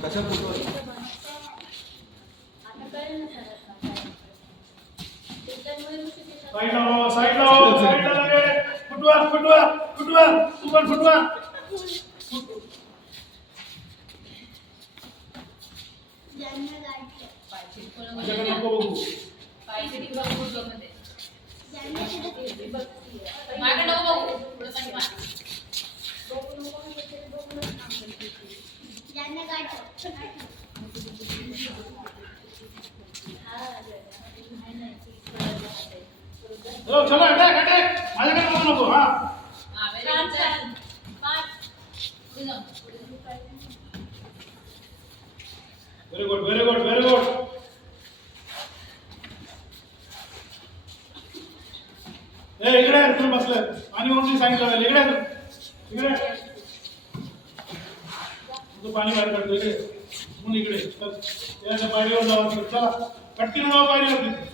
कशा photo side लगे football football नको बघू चलो अटॅक माझ्याकडे बघू नको हा व्हेरी गुड ए इकडे तुम्ही बसले आणि म्हणून सांगितलं इकडे तू पाणी बाहेर काढतो इकडे म्हणून इकडे त्याच्या पायरीवर जावं चला कंटिन्यू पायरीवरती